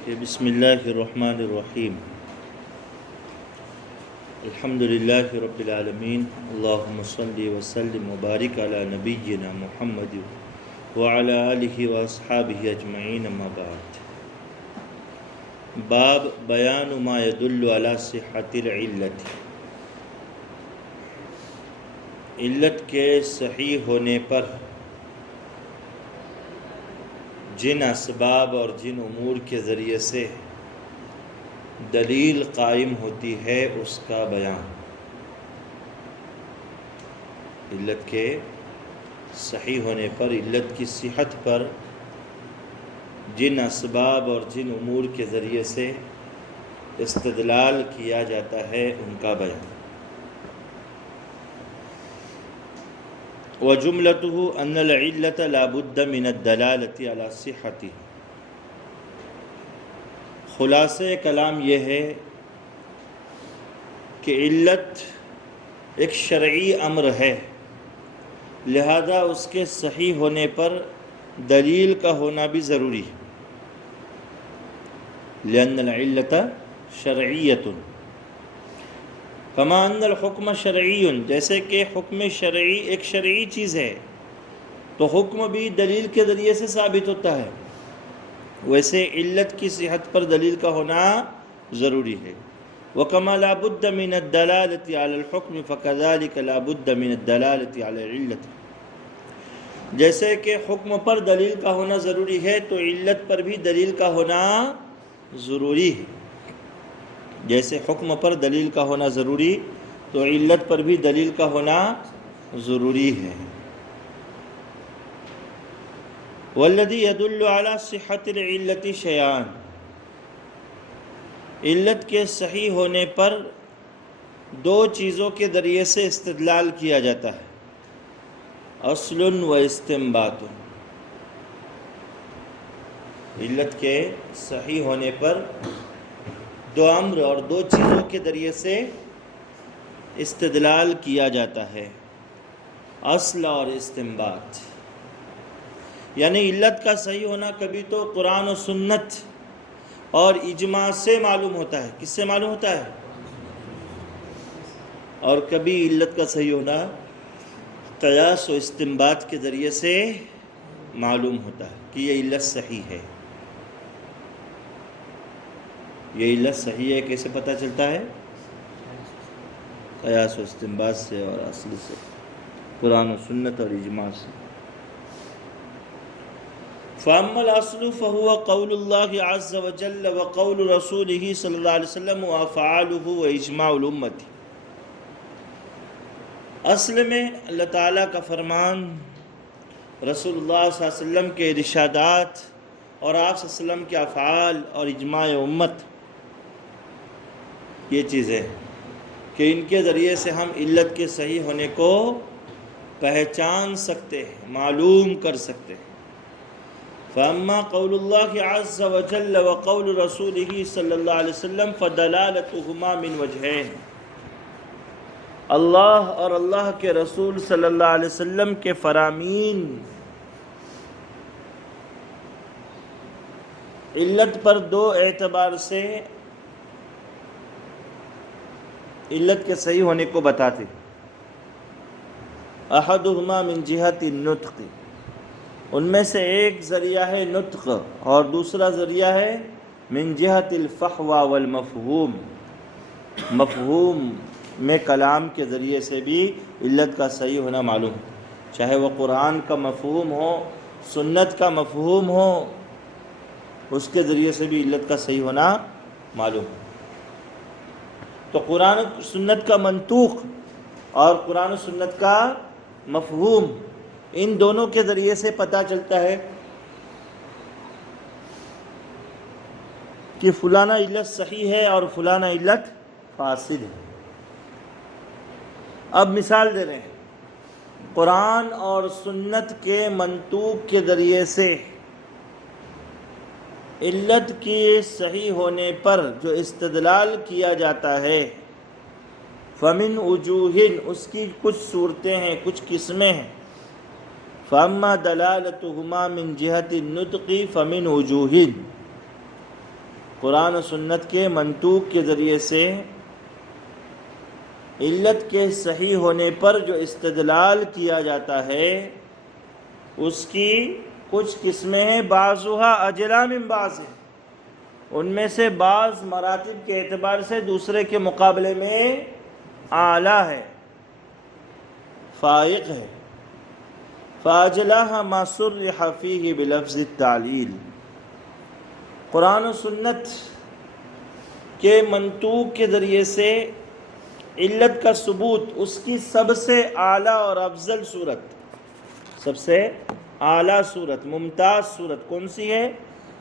بسم اللہ الرحمن الرحیم الحمدللہ رب العالمین اللہم صلی وسلم وبارک علی نبینا محمد وعلی آلہ واصحابہ اجمعین اما بعد۔ باب بیان ما يدل علی صحت العلت، علت کے صحیح ہونے پر جن اسباب اور جن امور کے ذریعے سے دلیل قائم ہوتی ہے اس کا بیان۔ علت کے صحیح ہونے پر، علت کی صحت پر جن اسباب اور جن امور کے ذریعے سے استدلال کیا جاتا ہے ان کا بیان۔ وجملته ان العلة لا بد من الدلالة على صحته، خلاصہ کلام یہ ہے کہ علت ایک شرعی امر ہے، لہذا اس کے صحیح ہونے پر دلیل کا ہونا بھی ضروری ہے۔ لأن العلة شرعیۃ کما ان الحکم شرعی، جیسے کہ حکم شرعی ایک شرعی چیز ہے تو حکم بھی دلیل کے ذریعے سے ثابت ہوتا ہے، ویسے علت کی صحت پر دلیل کا ہونا ضروری ہے۔ وَكَمَا لَا بُدَّ مِنَ الدَّلَالَةِ عَلَى الْحُكْمِ فَكَذَلِكَ لَا بُدَّ مِنَ الدَّلَالَةِ عَلَى الْعِلَّةِ، جیسے کہ حکم پر دلیل کا ہونا ضروری ہے تو علت پر بھی دلیل کا ہونا ضروری ہے۔ جیسے حکم پر دلیل کا ہونا ضروری تو علت پر بھی دلیل کا ہونا ضروری ہے۔ والذی يدل على صحت العلت شیئان، علت کے صحیح ہونے پر دو چیزوں کے ذریعے سے استدلال کیا جاتا ہے، اصل و استنباط۔ علت کے صحیح ہونے پر دو امر اور دو چیزوں کے ذریعے سے استدلال کیا جاتا ہے، اصل اور استنباط۔ یعنی علت کا صحیح ہونا کبھی تو قرآن و سنت اور اجماع سے معلوم ہوتا ہے، کس سے معلوم ہوتا ہے؟ اور کبھی علت کا صحیح ہونا قیاس و استنباط کے ذریعے سے معلوم ہوتا ہے کہ یہ علت صحیح ہے۔ یہ علت صحیح ہے کیسے پتہ چلتا ہے؟ قیاس و استنباط سے اور اصل سے، قرآن و سنت اور اجماع سے۔ فَأَمَّا الْأَصْلُ فَهُوَ قَوْلُ اللَّهِ عَزَّ وَجَلَّ وَقَوْلُ رَسُولِهِ صلی اللہ علیہ وسلم وَأَفْعَالُهُ وَإِجْمَاعُ الْأُمَّةِ، اصل میں اللہ تعالیٰ کا فرمان، رسول اللہ صلی اللہ علیہ وسلم کے ارشادات اور آپ صلی اللہ علیہ وسلم کے افعال اور اجماع امت، یہ چیزیں کہ ان کے ذریعے سے ہم علت کے صحیح ہونے کو پہچان سکتے ہیں، معلوم کر سکتے ہیں۔ فَأَمَّا قَوْلُ اللَّهِ عَزَّ وَجَلَّ وَقَوْلُ رَسُولِهِ صلی اللہ علیہ وسلم فَدَلَالَتُهُمَا مِنْ وَجْهَيْنِ، اللہ اور اللہ کے رسول صلی اللہ علیہ وسلم کے فرامین علت پر دو اعتبار سے علت کے صحیح ہونے کو بتاتے۔ احدہما من جہت النطق، ان میں سے ایک ذریعہ ہے نطق اور دوسرا ذریعہ ہے من جہت الفحوى والمفہوم، مفہوم میں کلام کے ذریعے سے بھی علت کا صحیح ہونا معلوم، چاہے وہ قرآن کا مفہوم ہو، سنت کا مفہوم ہو، اس کے ذریعے سے بھی علت کا صحیح ہونا معلوم۔ تو قرآن و سنت کا منطوق اور قرآن و سنت کا مفہوم، ان دونوں کے ذریعے سے پتہ چلتا ہے کہ فلانا علت صحیح ہے اور فلانا علت فاسد ہے۔ اب مثال دے رہے ہیں، قرآن اور سنت کے منطوق کے ذریعے سے علت کے صحیح ہونے پر جو استدلال کیا جاتا ہے، فَمِنْ وُجُوهٍ، اس کی کچھ صورتیں ہیں، کچھ قسمیں ہیں۔ فَأَمَّا دَلَالَتُهُمَا مِنْ جِهَةِ النُّطْقِ فَمِنْ وُجُوهٍ، قرآن و سنت کے منطوق کے ذریعے سے علت کے صحیح ہونے پر جو استدلال کیا جاتا ہے اس کی کچھ قسمیں ہیں، بعضها اجلا من بعض، ان میں سے بعض مراتب کے اعتبار سے دوسرے کے مقابلے میں اعلیٰ ہے، فائق ہے۔ فاجلاها ما صرح فيه بلفظ التعلیل، قرآن و سنت کے منطوق کے ذریعے سے علت کا ثبوت، اس کی سب سے اعلیٰ اور افضل صورت، سب سے اعلیٰ صورت، ممتاز صورت کون سی ہے؟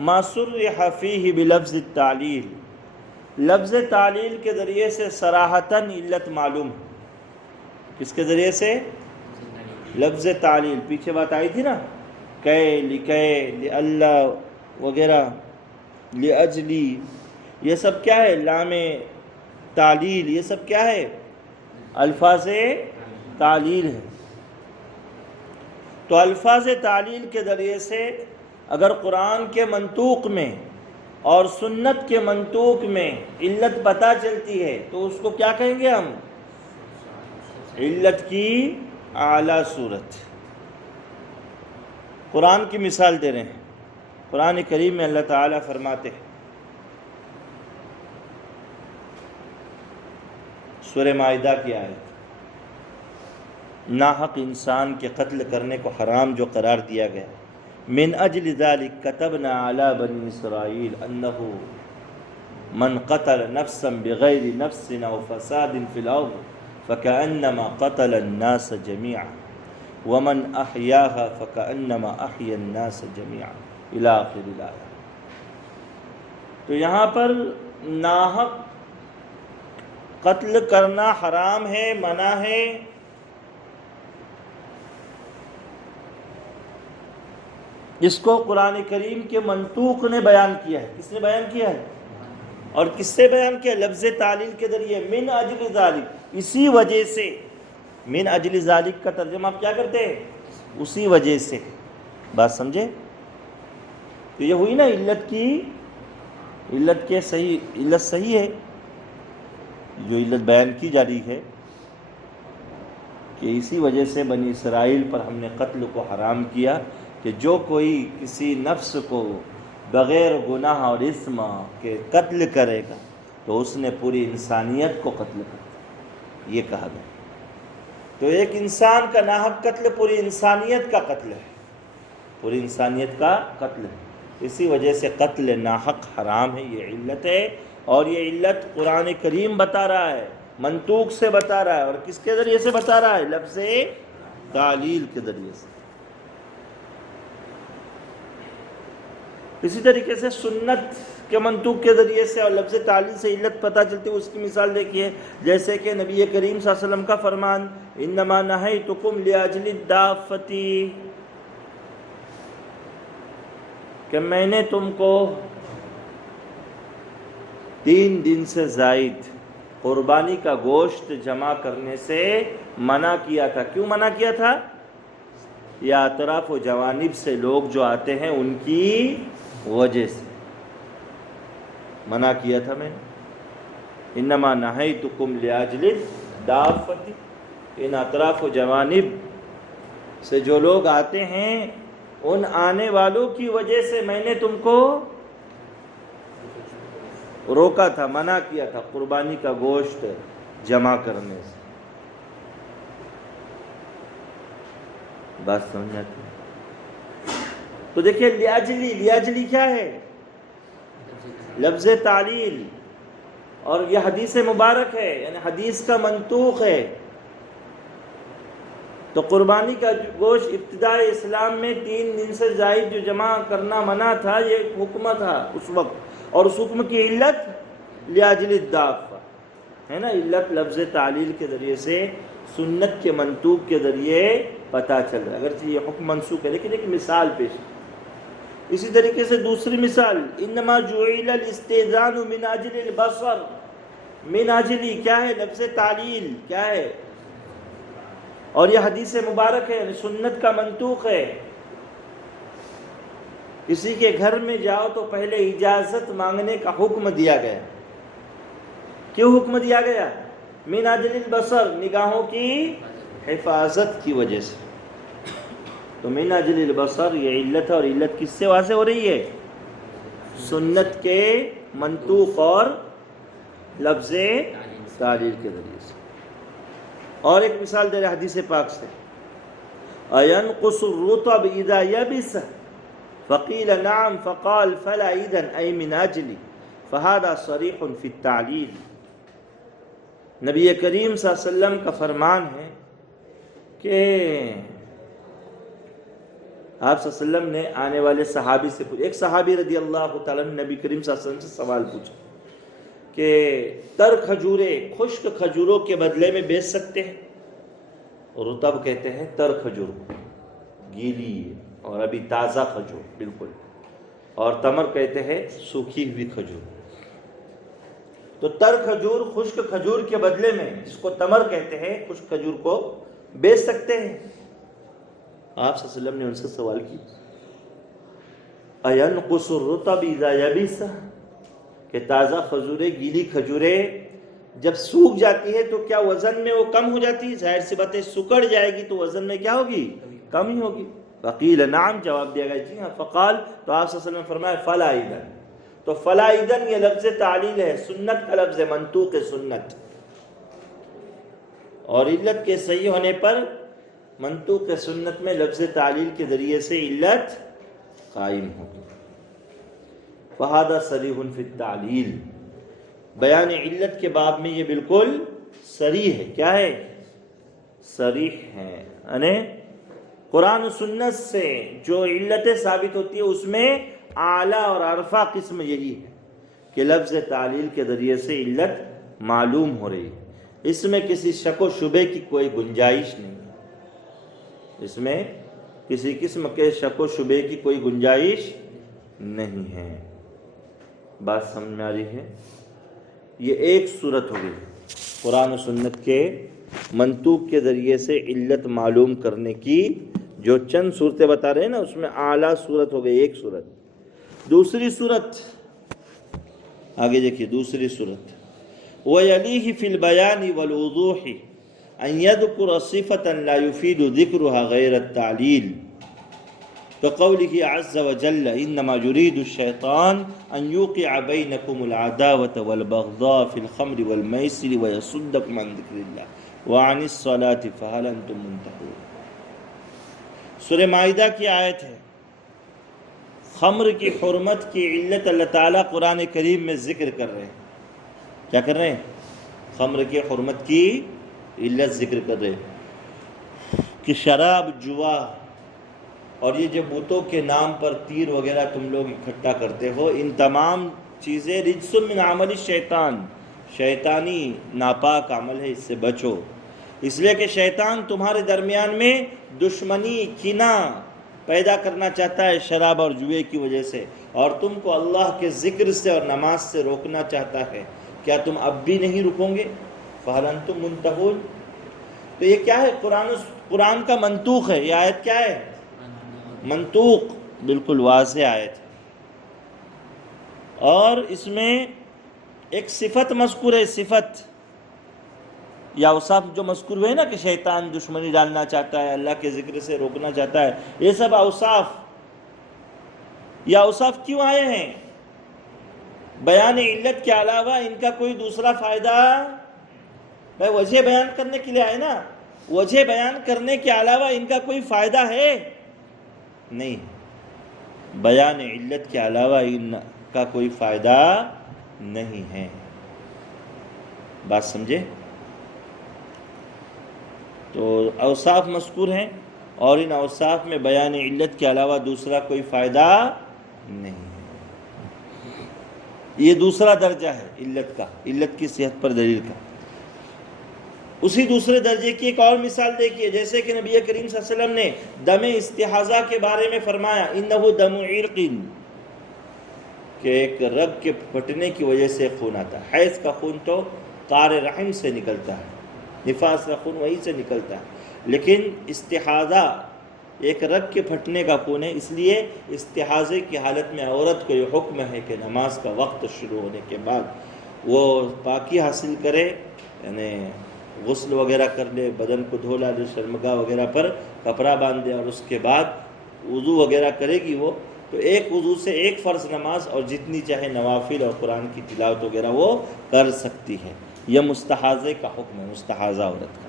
ما صرح فیہ بلفظ التعلیل، لفظ تعلیل کے ذریعے سے صراحتاً علت معلوم ہے۔ کس کے ذریعے سے؟ لفظ تعلیل، پیچھے بات آئی تھی نا، کہ لکے لاللہ وغیرہ، لاجلی، یہ سب کیا ہے؟ لام تعلیل، یہ سب کیا ہے؟ الفاظ تعلیل ہے۔ تو الفاظ تعلیل کے ذریعے سے اگر قرآن کے منطوق میں اور سنت کے منطوق میں علت پتہ چلتی ہے تو اس کو کیا کہیں گے ہم؟ علت کی اعلیٰ صورت۔ قرآن کی مثال دے رہے ہیں، قرآن کریم میں اللہ تعالیٰ فرماتے ہیں، سورہ مائدہ کی آیت، ناحق انسان کے قتل کرنے کو حرام جو قرار دیا گیا، من اجل ذلك كتبنا على بني اسرائیل انه من قتل نفسا بغیر نفس او فساد في الارض فكأنما قتل الناس جميعا ومن احیاها فكأنما احیا الناس جميعا الى آخر الآیہ۔ تو یہاں پر ناحق قتل کرنا حرام ہے، منع ہے، جس کو قرآن کریم کے منطوق نے بیان کیا ہے۔ کس نے بیان کیا ہے؟ اور کس سے بیان کیا؟ لفظ تعلیل کے ذریعے، من اجل ذالک، اسی وجہ سے۔ من اجل ذالک کا ترجمہ آپ کیا کرتے ہیں؟ اسی وجہ سے۔ بات سمجھے؟ تو یہ ہوئی نا علت کے صحیح، علت صحیح ہے، جو علت بیان کی جا رہی ہے کہ اسی وجہ سے بنی اسرائیل پر ہم نے قتل کو حرام کیا، کہ جو کوئی کسی نفس کو بغیر گناہ اور اثم کے قتل کرے گا تو اس نے پوری انسانیت کو قتل کر دیا، یہ کہا گیا۔ تو ایک انسان کا ناحق قتل پوری انسانیت کا قتل ہے، پوری انسانیت کا قتل ہے، اسی وجہ سے قتل ناحق حرام ہے، یہ علت ہے۔ اور یہ علت قرآن کریم بتا رہا ہے، منطوق سے بتا رہا ہے، اور کس کے ذریعے سے بتا رہا ہے؟ لفظ تعلیل کے ذریعے سے۔ اسی طریقے سے سنت کے منطوق کے ذریعے سے اور لفظ تعلیل سے علت پتہ چلتی ہے، اس کی مثال دیکھیے، جیسے کہ نبی کریم صلی اللہ علیہ وسلم کا فرمان، انما نہیتکم لاجل الدافۃ، کہ میں نے تم کو 3 دن سے زائد قربانی کا گوشت جمع کرنے سے منع کیا تھا۔ کیوں منع کیا تھا؟ یا اطراف و جوانب سے لوگ جو آتے ہیں ان کی وجہ سے منع کیا تھا میں نے۔ انما نہیتکم لاجل الدافۃ، ان اطراف و جوانب سے جو لوگ آتے ہیں ان آنے والوں کی وجہ سے میں نے تم کو روکا تھا، منع کیا تھا قربانی کا گوشت جمع کرنے سے۔ بات سمجھ آتی ہے؟ تو دیکھیے، لیاجلی کیا ہے؟ لفظ تعلیل، اور یہ حدیث مبارک ہے، یعنی حدیث کا منطوق ہے۔ تو قربانی کا گوشت ابتداء اسلام میں 3 دن سے زائد جو جمع کرنا منع تھا، یہ حکم تھا اس وقت، اور اس حکم کی علت لاجل الدافہ ہے نا، علت لفظ تعلیل کے ذریعے سے سنت کے منطوق کے ذریعے پتہ چل رہا ہے، اگرچہ یہ حکم منسوخ ہے، لیکن ایک مثال پیش۔ اسی طریقے سے دوسری مثال، انما جعل الاستئذان من اجل البصر، من اجلی کیا ہے؟ لفظ تعلیل کیا ہے؟ اور یہ حدیث مبارک ہے، یعنی سنت کا منطوق ہے، کسی کے گھر میں جاؤ تو پہلے اجازت مانگنے کا حکم دیا گیا. کیوں حکم دیا گیا؟ من اجل البصر، نگاہوں کی حفاظت کی وجہ سے. تو من اجل البصر یہ علت ہے، اور علت کس سے واضح ہو رہی ہے؟ سنت کے منطوق اور لفظ تعلیل کے ذریعے سے. اور ایک مثال دے رہے حدیث پاک سے، اَيَنْقُصُ الرُّطَبُ إِذَا يَبِسَ فَقِيلَ نَعَمْ فَقَالَ فَلَا إِذًا أَيْ مِنْ أَجْلِ فَهَذَا صَرِيحٌ فِي التَّعْلِيلِ. نبی کریم صلی اللہ علیہ وسلم کا فرمان ہے کہ آپ صلی اللہ علیہ وسلم نے آنے والے صحابی سے پوچھا، ایک صحابی رضی اللہ تعالیٰ نے نبی کریم صلی اللہ علیہ وسلم سے سوال پوچھا کہ تر کھجوریں خشک کھجوروں کے بدلے میں بیچ سکتے ہیں؟ رطب کہتے ہیں تر کھجور، گیلی اور ابھی تازہ کھجور بالکل، اور تمر کہتے ہیں سوکھی ہوئی کھجور. تو تر کھجور خشک کھجور کے بدلے میں، جس کو تمر کہتے ہیں، خشک کھجور کو بیچ سکتے ہیں؟ آپ صلی اللہ علیہ وسلم نے ان سے سوال کیا، اَيَنْقُصُ الرُّطَبُ إِذَا يَبِسَ، کہ تازہ کھجوریں، گیلی کھجوریں جب سوکھ جاتی ہے تو کیا وزن میں وہ کم ہو جاتی ہے؟ ظاہر سی بات ہے سکڑ جائے گی تو وزن میں کیا ہوگی؟ کم ہی ہوگی. فقیل نعم، جواب دیا گیا جی ہاں. فقال، تو آپ صلی اللہ علیہ وسلم نے فرمایا فلا اذن. تو فلا اذن یہ لفظ تعلیل ہے، سنت کا لفظ ہے، منطوق سنت. اور علت کے صحیح ہونے پر منطوق سنت میں لفظ تعلیل کے ذریعے سے علت قائم ہوگی. فہذا صریح فی التعلیل، بیان علت کے باب میں یہ بالکل صریح ہے. کیا ہے؟ صریح ہے. یعنی قرآن و سنت سے جو علتیں ثابت ہوتی ہے اس میں اعلیٰ اور عرفہ قسم یہی ہے کہ لفظ تعلیل کے ذریعے سے علت معلوم ہو رہی ہے. اس میں کسی شک و شبے کی کوئی گنجائش نہیں ہے. اس میں کسی قسم کے شک و شبے کی کوئی گنجائش نہیں ہے. بات سمجھ میں آ رہی ہے؟ یہ ایک صورت ہو گئی قرآن و سنت کے منطوق کے ذریعے سے علت معلوم کرنے کی. جو چند صورتیں بتا رہے ہیں نا اس میں اعلیٰ صورت ہو گئی ایک صورت. دوسری صورت آگے دیکھیے. دوسری صورت وَيَلِيهِ فِي الْبَيَانِ وَالْوُضُوحِ أَنْ يَذْكُرَ صِفَةً لَا يُفِيدُ ذِكْرُهَا غَيْرَ التَّعْلِيلِ كقوله عز وجل إنما يريد الشيطان أن يوقع بينكم العداوة والبغضاء في الخمر والميسر ويصدكم عن ذكر الله وعن الصلاة فهل أنتم منتهون. سورہ مائدہ کی آیت ہے. خمر کی حرمت کی علت اللہ تعالیٰ قرآن کریم میں ذکر کر رہے ہیں. کیا کر رہے ہیں؟ خمر کی حرمت کی علت ذکر کر رہے ہیں کہ شراب، جوا اور یہ جو بتوں کے نام پر تیر وغیرہ تم لوگ اکٹھا کرتے ہو، ان تمام چیزیں رجس من عمل الشیطان، شیطانی ناپاک عمل ہے، اس سے بچو. اس لیے کہ شیطان تمہارے درمیان میں دشمنی، کینہ پیدا کرنا چاہتا ہے شراب اور جوئے کی وجہ سے، اور تم کو اللہ کے ذکر سے اور نماز سے روکنا چاہتا ہے. کیا تم اب بھی نہیں رکو گے؟ فَهَلْ أَنْتُمْ مُنْتَهُونَ. تو یہ کیا ہے؟ قرآن کا منطوق ہے. یہ آیت کیا ہے؟ منطوق، بالکل واضح آیت ہے. اور اس میں ایک صفت مذکور ہے. صفت یا اوصاف جو مذکور ہوئے نا کہ شیطان دشمنی ڈالنا چاہتا ہے، اللہ کے ذکر سے روکنا چاہتا ہے، یہ سب اوصاف. یہ اوصاف کیوں آئے ہیں؟ بیان علت کے علاوہ ان کا کوئی دوسرا فائدہ، بھائی وجہ بیان کرنے کے لیے آئے نا، وجہ بیان کرنے کے علاوہ ان کا کوئی فائدہ ہے نہیں. بیان علت کے علاوہ ان کا کوئی فائدہ نہیں ہے. بات سمجھے؟ تو اوصاف مذکور ہیں اور ان اوصاف میں بیان علت کے علاوہ دوسرا کوئی فائدہ نہیں ہے. یہ دوسرا درجہ ہے علت کا، علت کی صحت پر دلیل کا. اسی دوسرے درجے کی ایک اور مثال دیکھیے. جیسے کہ نبی کریم صلی اللہ علیہ وسلم نے دم استحاضہ کے بارے میں فرمایا انہ دم عرق، کہ ایک رگ کے پھٹنے کی وجہ سے خون آتا ہے. حیض کا خون تو قار رحم سے نکلتا ہے، نفاس کا خون وہیں سے نکلتا ہے، لیکن استحاضہ ایک رگ کے پھٹنے کا خون ہے، اس لیے استحاضے کی حالت میں عورت کو یہ حکم ہے کہ نماز کا وقت شروع ہونے کے بعد وہ پاکی حاصل کرے، یعنی غسل وغیرہ کر لے، بدن کو دھو لے، شرمگاہ وغیرہ پر کپڑا باندھ دے، اور اس کے بعد وضو وغیرہ کرے گی وہ، تو ایک وضو سے ایک فرض نماز اور جتنی چاہے نوافل اور قرآن کی تلاوت وغیرہ وہ کر سکتی ہے۔ یہ مستحاضے کا حکم ہے، مستحاضہ عورت کا،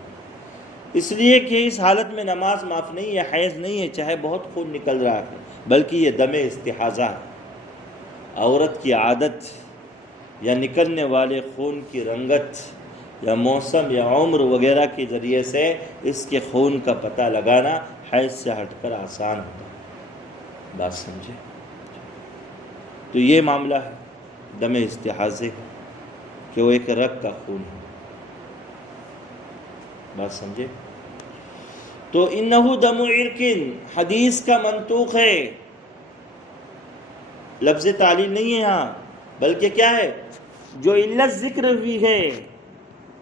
اس لیے کہ اس حالت میں نماز معاف نہیں ہے، حیض نہیں ہے، چاہے بہت خون نکل رہا ہے، بلکہ یہ دم استحاضہ ہے، عورت کی عادت یا نکلنے والے خون کی رنگت یا موسم یا عمر وغیرہ کے ذریعے سے اس کے خون کا پتہ لگانا حیض سے ہٹ کر آسان ہوتا ہے، بات سمجھے؟ تو یہ معاملہ ہے دم استحاضے کا کہ وہ ایک رگ کا خون ہے، بات سمجھے؟ تو انہو دم عرقن حدیث کا منطوق ہے، لفظ تعلیل نہیں ہے یہاں، بلکہ کیا ہے؟ جو علت ذکر ہوئی ہے،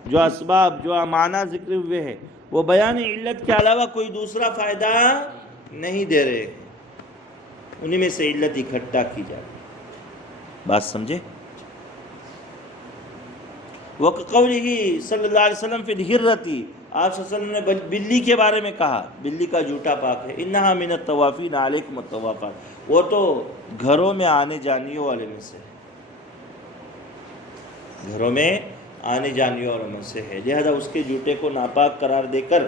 جو اسباب، جو معنی ذکر ہوئے ہیں، وہ بیان علت کے علاوہ کوئی دوسرا فائدہ نہیں دے رہے، انہی میں سے علت اکٹھا کی جائے، بات سمجھے؟ وَقَوْلِهِ صلی اللہ علیہ وسلم فی الْحِرَّةِ، آپ صلی اللہ علیہ وسلم نے بلی کے بارے میں کہا، بلی کا جھوٹا پاک ہے، اِنَّهَا مِنَ الطَّوَافِينَ عَلَيْكُمُ الطَّوَافَاتِ، وہ تو گھروں میں آنے جانیوں والے میں سے ہے، گھروں میں آنے جانیوں والوں میں سے ہے، لہذا اس کے جوتے کو ناپاک قرار دے کر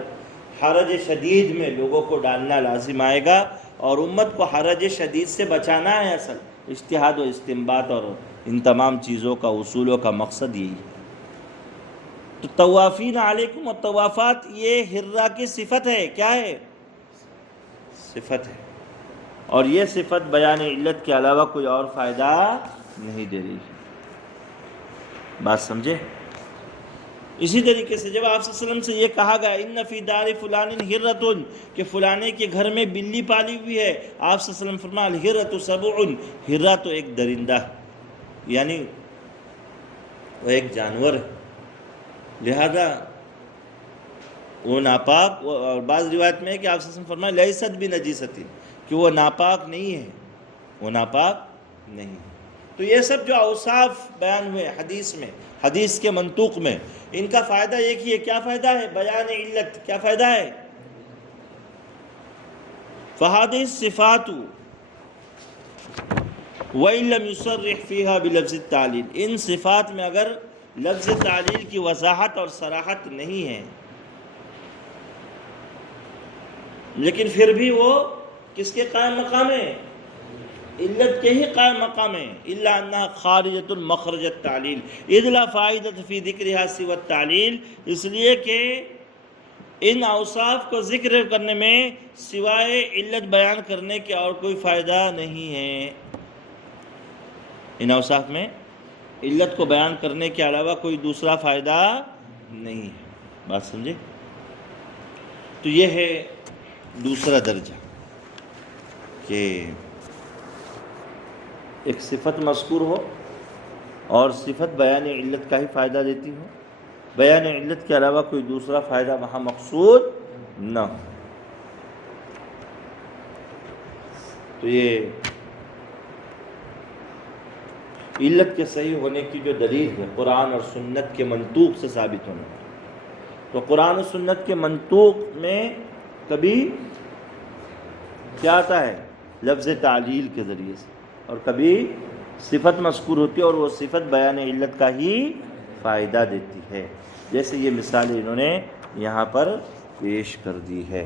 حرج شدید میں لوگوں کو ڈالنا لازم آئے گا، اور امت کو حرج شدید سے بچانا ہے، اصل اجتہاد و استنباط اور ان تمام چیزوں کا، اصولوں کا مقصد یہی ہے۔ تو طوافین علیکم الطوافات یہ ہرہ کی صفت ہے، کیا ہے؟ صفت ہے، اور یہ صفت بیان علت کے علاوہ کوئی اور فائدہ نہیں دے رہی، بات سمجھے؟ اسی طریقے سے جب آپ صلی اللہ علیہ وسلم سے یہ کہا گیا ان فی دار فلان ہرۃ، کہ فلانے کے گھر میں بلی پالی ہوئی ہے، آپ صلی اللہ علیہ وسلم فرمایا الہرۃ سبع، ہرہ تو ایک درندہ ہے، یعنی وہ ایک جانور ہے، لہذا وہ ناپاک، اور بعض روایت میں ہے کہ آپ صلی اللہ علیہ وسلم فرمایا لیست بنجیست، کہ وہ ناپاک نہیں ہے، وہ ناپاک نہیں ہے۔ تو یہ سب جو اوصاف بیان ہوئے حدیث میں، حدیث کے منطوق میں، ان کا فائدہ ایک ہی ہے، کیا فائدہ ہے؟ بیان علت، کیا فائدہ ہے؟ فَهَذِهِ الصِّفَاتُ وَإِن لَّمْ يُصَرِّحْ فِيهَا بِلَفْظِ التَّعْلِيلِ، ان صفات میں اگر لفظ تعلیل کی وضاحت اور صراحت نہیں ہے، لیکن پھر بھی وہ کس کے قائم مقام ہے؟ علت کے ہی قائم مقام ہے، الا انہا خارجۃ مخرج التعلیل اذ لا فائدۃ فی ذکرہا سوى التعلیل، اس لیے کہ ان اوصاف کو ذکر کرنے میں سوائے علت بیان کرنے کے اور کوئی فائدہ نہیں ہے، ان اوصاف میں علت کو بیان کرنے کے علاوہ کوئی دوسرا فائدہ نہیں ہے، بات سمجھے؟ تو یہ ہے دوسرا درجہ کہ ایک صفت مذکور ہو اور صفت بیان علت کا ہی فائدہ دیتی ہو، بیان علت کے علاوہ کوئی دوسرا فائدہ وہاں مقصود نہ ہو، تو یہ علت کے صحیح ہونے کی جو دلیل ہے قرآن اور سنت کے منطوق سے ثابت ہونا ہے۔ تو قرآن و سنت کے منطوق میں کبھی کیا آتا ہے؟ لفظ تعلیل کے ذریعے سے، اور کبھی صفت مذکور ہوتی ہے اور وہ صفت بیان علت کا ہی فائدہ دیتی ہے، جیسے یہ مثالیں انہوں نے یہاں پر پیش کر دی ہے۔